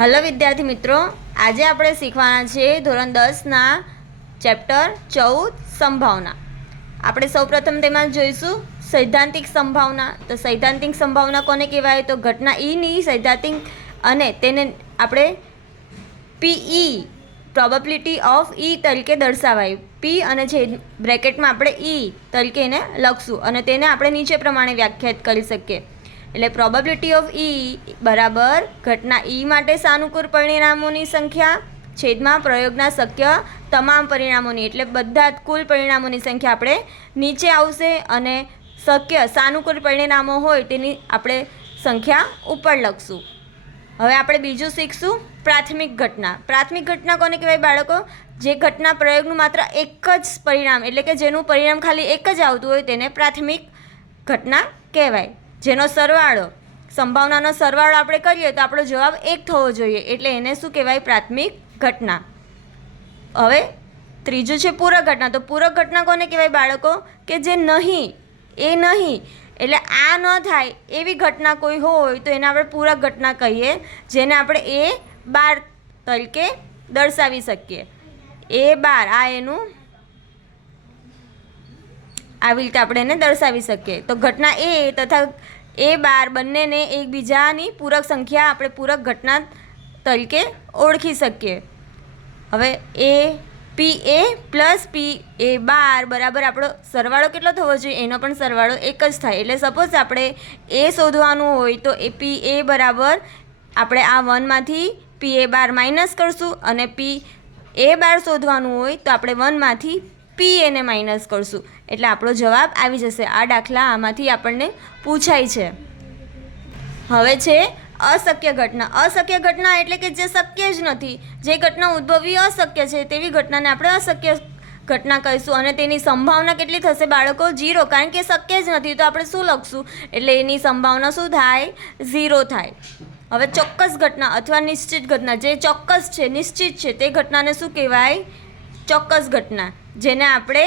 Hello વિદ્યાર્થી મિત્રો, આજે આપણે શીખવાના છે ધોરણ 10ના ચેપ્ટર 14 સંભાવના. આપણે સૌપ્રથમ તેમાં જોઈશું સૈદ્ધાંતિક સંભાવના. તો સૈદ્ધાંતિક સંભાવના કોને કહેવાય? તો ઘટના ઈની સૈદ્ધાંતિક અને તેને આપણે પીઈ પ્રોબેબિલિટી ઓફ ઈ તરીકે દર્શાવાય. પી અને જે બ્રેકેટમાં આપણે ઈ તરીકે એને લખશું અને તેને આપણે નીચે પ્રમાણે વ્યાખ્યાયિત કરી શકીએ. એટલે પ્રોબેબિલિટી ઓફ ઈ બરાબર ઘટના ઈ માટે સાનુકૂળ પરિણામોની સંખ્યા છેદમાં પ્રયોગના શક્ય તમામ પરિણામોની, એટલે બધા કુલ પરિણામોની સંખ્યા આપણે નીચે આવશે અને શક્ય સાનુકૂળ પરિણામો હોય તેની આપણે સંખ્યા ઉપર લખશું. હવે આપણે બીજું શીખશું પ્રાથમિક ઘટના. પ્રાથમિક ઘટના કોને કહેવાય બાળકો? જે ઘટના પ્રયોગનું માત્ર એક જ પરિણામ, એટલે કે જેનું પરિણામ ખાલી એક જ આવતું હોય તેને પ્રાથમિક ઘટના કહેવાય. જેનો સરવાળો, સંભાવનાનો સરવાળો આપણે કરીએ તો આપણો જવાબ 1 થવો જોઈએ, એટલે એને શું કહેવાય? પ્રાથમિક ઘટના. હવે ત્રીજું છે પૂરક ઘટના. તો પૂરક ઘટના કોને કહેવાય બાળકો? કે જે નહીં, એ નહીં એટલે આ ન થાય એવી ઘટના કોઈ હોય તો એને આપણે પૂરક ઘટના કહીએ, જેને આપણે A12 તરીકે દર્શાવી શકીએ. A12 આ એનું આવી રીતે આપણે એને દર્શાવી શકીએ. તો ઘટના એ તથા A12 બંનેને એકબીજાની પૂરક સંખ્યા આપણે પૂરક ઘટના તરીકે ઓળખી શકીએ. હવે PA પ્લસ PA12 બરાબર આપણો સરવાળો કેટલો થવો જોઈએ? એનો પણ સરવાળો એક જ થાય. એટલે સપોઝ આપણે A શોધવાનું હોય તો એ PA બરાબર આપણે આ 1માંથી PA12 માઇનસ કરશું અને PA12 શોધવાનું હોય તો આપણે 1માંથી PA ને માઇનસ કરશું, એટલે આપણો જવાબ આવી જશે. આ દાખલા આમાંથી આપણને પૂછાય છે. હવે છે અશક્ય ઘટના. અશક્ય ઘટના એટલે કે જે શક્ય જ નથી, જે ઘટના ઉદ્ભવવી અશક્ય છે તેવી ઘટનાને આપણે અશક્ય ઘટના કહીશું. અને તેની સંભાવના કેટલી થશે બાળકો? 0, કારણ કે શક્ય જ નથી તો આપણે શું લખશું? એટલે એની સંભાવના શું થાય? 0 થાય. હવે ચોક્કસ ઘટના અથવા નિશ્ચિત ઘટના. જે ચોક્કસ છે, નિશ્ચિત છે તે ઘટનાને શું કહેવાય? ચોક્કસ ઘટના. જેને આપણે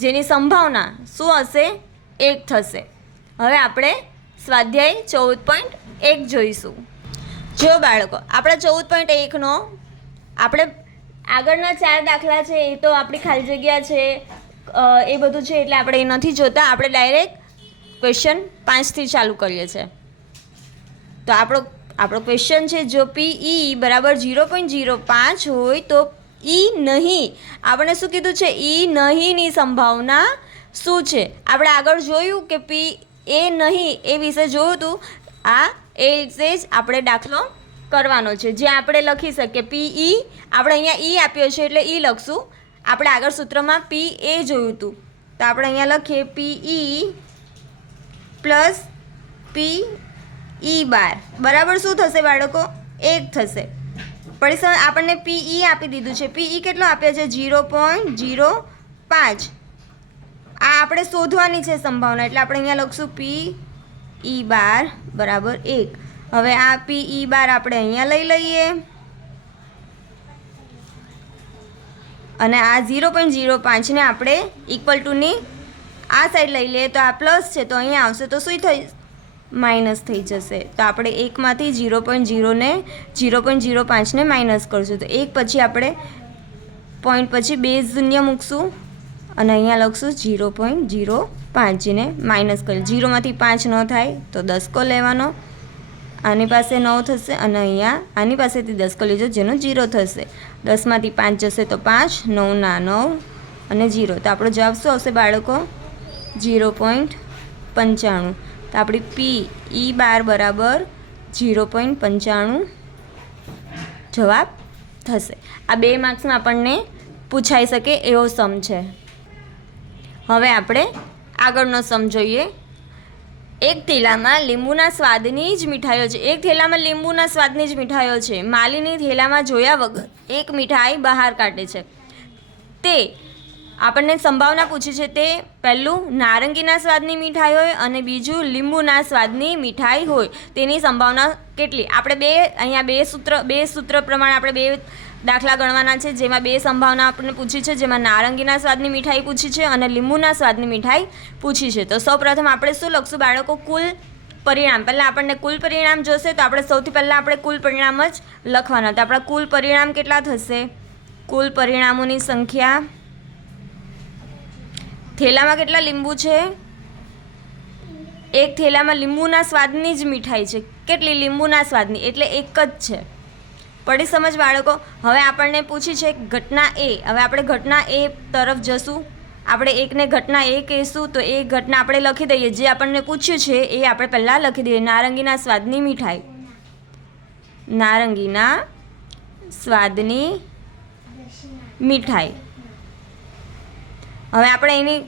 જેની સંભાવના શું હશે? 1 થશે. હવે આપણે સ્વાધ્યાય 14.1 જોઈશું. જો બાળકો, આપણા 14.1નો આપણે આગળના 4 દાખલા છે એ તો આપણી ખાલી જગ્યા છે એ બધું છે એટલે આપણે એ નથી જોતા. આપણે ડાયરેક્ટ ક્વેશ્ચન 5થી ચાલુ કરીએ છીએ. તો આપણો ક્વેશ્ચન છે, જો PE બરાબર 0.05 હોય તો ઈ નહીં, આપણે શું કીધું છે? ઈ નહીંની સંભાવના શું છે? આપણે આગળ જોયું કે PA નહીં એ વિશે જોયું હતું. આ એ રીતે જ આપણે દાખલો કરવાનો છે, જે આપણે લખી શકીએ PE. આપણે અહીંયા ઈ આપ્યો છે એટલે ઈ લખશું. આપણે આગળ સૂત્રમાં PA જોયું હતું તો આપણે અહીંયા લખીએ PE પ્લસ PE12 બરાબર શું થશે બાળકો? 1 થશે. પછી આપણને PE આપી દીધું છે. PE કેટલો આપ્યો છે? 0.05. આ આપણે શોધવાની છે સંભાવના, એટલે આપણે અહીંયા લખશું PE12 બરાબર 1. હવે આ PE12 આપણે અહીંયા લઈ લઈએ અને આ 0.05 ને આપણે ઇક્વલ ટુની આ સાઈડ લઈ લઈએ તો આ પ્લસ છે તો અહીંયા આવશે તો શું થઈ? માઇનસ થઈ જશે. તો આપણે 1માંથી 0.05 ને માઇનસ કરશું તો 1 પછી આપણે પોઈન્ટ પછી 2 શૂન્ય મૂકશું અને અહીંયા લખશું 0.05, જેને માઇનસ કરીએ. 0માંથી 5 ન થાય તો 10 લેવાનો, આની પાસે 9 થશે અને અહીંયા આની પાસેથી 10 લીધો જેનો 0 થશે. 10માંથી 5 જશે તો 5, 9 ના 9 અને 0. તો આપણો જવાબ શું આવશે બાળકો? 0.95. તો આપણી PE12 બરાબર 0.95 જવાબ થશે. આ 2 માર્ક્સમાં આપણને પૂછાઈ શકે એવો સમ છે. હવે આપણે આગળનો સમ જોઈએ. એક થેલામાં લીંબુના સ્વાદની જ મીઠાઈઓ છે. એક થેલામાં લીંબુના સ્વાદની જ મીઠાઈઓ છે. માલીની થેલામાં જોયા વગર એક મીઠાઈ બહાર કાઢે છે. તે આપણને સંભાવના પૂછી છે. તે પહેલું નારંગીના સ્વાદની મીઠાઈ હોય અને બીજું લીંબુના સ્વાદની મીઠાઈ હોય. તેની સંભાવના કેટલી? આપણે અહીંયા બે સૂત્ર પ્રમાણે આપણે 2 દાખલા ગણવાના છે, જેમાં 2 સંભાવના આપણને પૂછી છે, જેમાં નારંગીના સ્વાદની મીઠાઈ પૂછી છે અને લીંબુના સ્વાદની મીઠાઈ પૂછી છે. તો સૌપ્રથમ આપણે શું લખશું બાળકો? કુલ પરિણામ, પહેલાં આપણને કુલ પરિણામ જોશે તો આપણે સૌથી પહેલાં આપણે કુલ પરિણામ જ લખવાના. તો આપણા કુલ પરિણામ કેટલા થશે? કુલ પરિણામોની સંખ્યા. થેલામાં કેટલા લીંબુ છે? એક થેલામાં લીંબુના સ્વાદની જ મીઠાઈ છે. કેટલી? લીંબુના સ્વાદની, એટલે એક જ છે. પડી સમજ બાળકો? હવે આપણને પૂછી છે ઘટના એ. હવે આપણે ઘટના એ તરફ જશું. આપણે એકને ઘટના એ કહીશું તો એ ઘટના આપણે લખી દઈએ. જે આપણને પૂછ્યું છે એ આપણે પહેલાં લખી દઈએ. નારંગીના સ્વાદની મીઠાઈ. નારંગીના સ્વાદની મીઠાઈ. હવે આપણે એની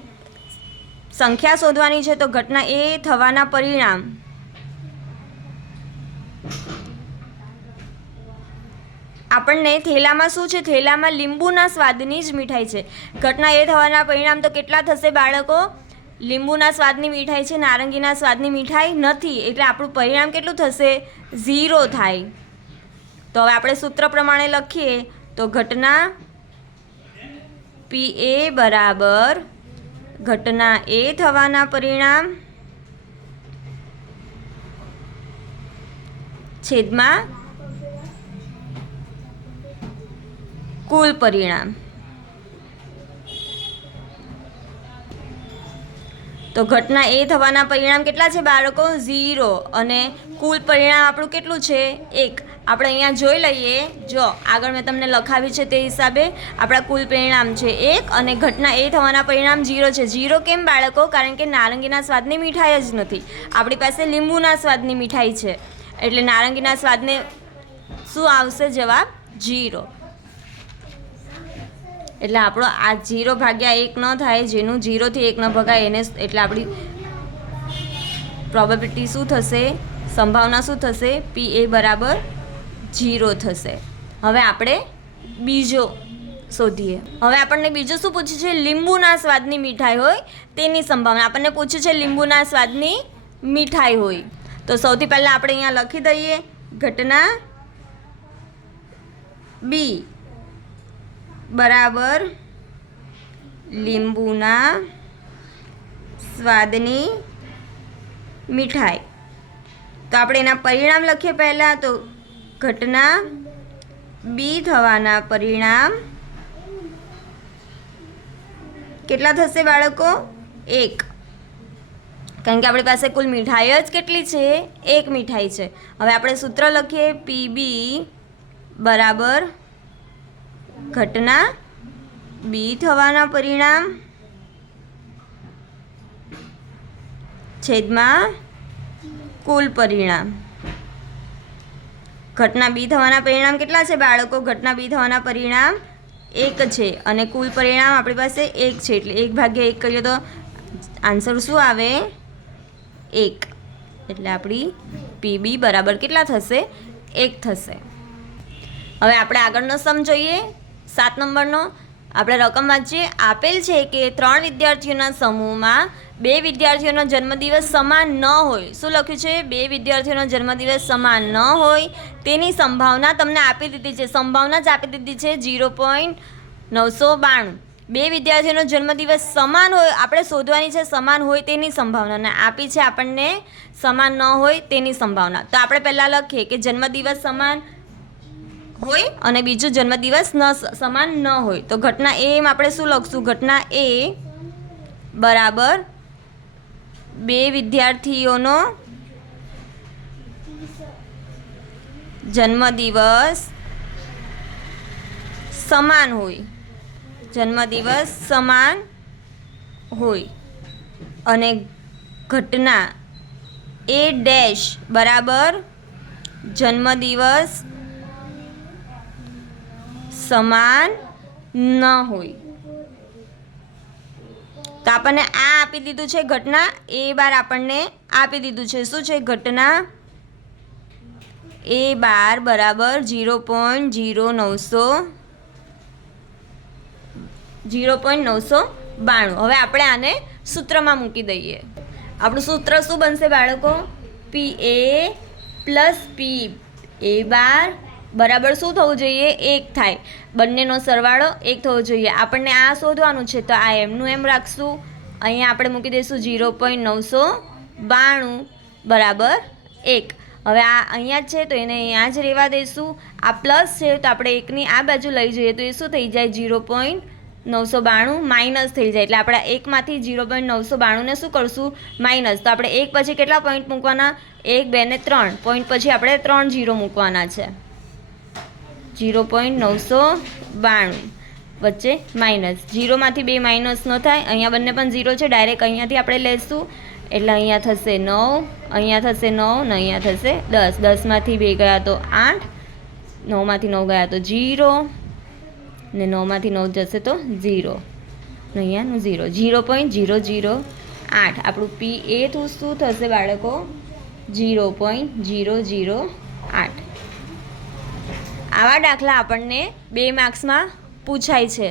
સંખ્યા શોધવાની છે. તો ઘટના એ થવાના પરિણામ. આપણને થેલામાં શું છે? થેલામાં લીંબુના સ્વાદની જ મીઠાઈ છે. ઘટના એ થવાના પરિણામ તો કેટલા થશે બાળકો? લીંબુના સ્વાદની મીઠાઈ છે, નારંગીના સ્વાદની મીઠાઈ નથી. એટલે આપણું પરિણામ કેટલું થશે? 0 થાય. તો હવે આપણે સૂત્ર પ્રમાણે લખીએ તો ઘટના PA બરાબર ઘટના એ થવાના પરિણામ છેદમાં કુલ પરિણામ. તો ઘટના એ થવાના પરિણામ કેટલા છે બાળકો? 0. અને કુલ પરિણામ આપણું કેટલું છે? 1. આપણે અહીંયા જોઈ લઈએ. જો આગળ મેં તમને લખાવ્યું છે તે હિસાબે આપણા કુલ પરિણામ છે 1 અને ઘટના એ થવાના પરિણામ 0 છે. 0 કેમ બાળકો? કારણ કે નારંગીના સ્વાદની મીઠાઈ જ નથી. આપણી પાસે લીંબુના સ્વાદની મીઠાઈ છે. એટલે નારંગીના સ્વાદને શું આવશે જવાબ? 0. એટલે આપણો આ 0 ભાગ્યા 1 ન થાય. જેનું 0 થી 1 ન ભગાય એને, એટલે આપણી પ્રોબેબિલિટી શું થશે? સંભાવના શું થશે? PA બરાબર 0 થશે. હવે આપણે બીજો શોધીએ. હવે આપણને બીજું શું પૂછ્યું છે? લીંબુના સ્વાદની મીઠાઈ હોય તેની સંભાવના. આપણને પૂછ્યું છે લીંબુના સ્વાદની મીઠાઈ હોય. તો સૌથી પહેલાં આપણે અહીંયા લખી દઈએ ઘટના B બરાબર લીંબુના સ્વાદની મીઠાઈ. તો આપણે એના પરિણામ લખીએ પહેલાં. તો ઘટના B થવાના પરિણામ કેટલા થશે બાળકો? 1. કારણ કે આપણી પાસે કુલ મીઠાઈ જ કેટલી છે? 1 મીઠાઈ છે. હવે આપણે સૂત્ર લખીએ PB બરાબર ઘટના B થવાના પરિણામ છેદમાં કુલ પરિણામ. ઘટના B થવાના પરિણામ કેટલા છે બાળકો? ઘટના B થવાના પરિણામ 1 છે અને કુલ પરિણામ આપણી પાસે 1 છે. એટલે 1/1 કરીએ તો આન્સર શું આવે? 1. એટલે આપણી PB બરાબર કેટલા થશે? 1 થશે. હવે આપણે આગળનો સમ જોઈએ. 7 નંબરનો આપણે રકમ વાંચીએ. આપેલ છે કે 3 વિદ્યાર્થીઓના સમૂહમાં 2 વિદ્યાર્થીઓનો જન્મદિવસ સમાન ન હોય. શું લખ્યું છે? 2 વિદ્યાર્થીઓનો જન્મદિવસ સમાન ન હોય તેની સંભાવના તમને આપી દીધી છે. સંભાવના જ આપી દીધી છે 0.992. 2 વિદ્યાર્થીઓનો જન્મદિવસ સમાન હોય, આપણે શોધવાની છે સમાન હોય તેની સંભાવના. આપી છે આપણને સમાન ન હોય તેની સંભાવના. તો આપણે પહેલાં લખીએ કે જન્મદિવસ સમાન હોય અને બીજું જન્મદિવસ સમાન ન હોય. તો ઘટના એ એમ આપણે શું લખશું? ઘટના એ બરાબર 2 વિદ્યાર્થીઓનો જન્મદિવસ સમાન હોય. જન્મદિવસ સમાન હોય અને ઘટના એ ડેશ બરાબર જન્મદિવસ સમાન ન હોય. તો આપણને આ આપી દીધું છે ઘટના એ બાર. આપણને આપી દીધું છે શું છે? ઘટના એ બાર બરાબર 0.992. હવે આપણે આને સૂત્રમાં મૂકી દઈએ. આપણું સૂત્ર શું બનશે બાળકો? PA પ્લસ P A બાર બરાબર શું થવું જોઈએ? 1 થાય. બંનેનો સરવાળો 1 થવો જોઈએ. આપણને આ શોધવાનું છે તો આ એમનું એમ રાખશું. અહીંયા આપણે મૂકી દઈશું 0.992 બરાબર 1. હવે આ અહીંયા જ છે તો એને અહીંયા જ રહેવા દઈશું. આ પ્લસ છે તો આપણે 1ની આ બાજુ લઈ જઈએ તો એ શું થઈ જાય 0.992 માઇનસ થઈ જાય. એટલે આપણે 1માંથી 0.992ને શું કરશું માઇનસ. તો આપણે 1 પછી કેટલા પોઈન્ટ મૂકવાના 1 2 ને 3 પોઈન્ટ પછી આપણે 3 0 મૂકવાના છે. 0.992 વચ્ચે માઇનસ. 0માંથી 2 માઇનસ ન થાય. અહીંયા બંને પણ 0 છે ડાયરેક્ટ અહીંયાથી આપણે લેશું. એટલે અહીંયા થશે 9, અહીંયા થશે 9 ને અહીંયા થશે 10. 10માંથી 2 ગયા તો 8, 9માંથી 9 ગયા તો 0 ને 9માંથી 9 જશે તો 0 ને અહીંયાનું 0. 0.008 આપણું પી એ શું થશે બાળકો 0.008. આવા દાખલા આપણને 2 માર્ક્સમાં પૂછાય છે.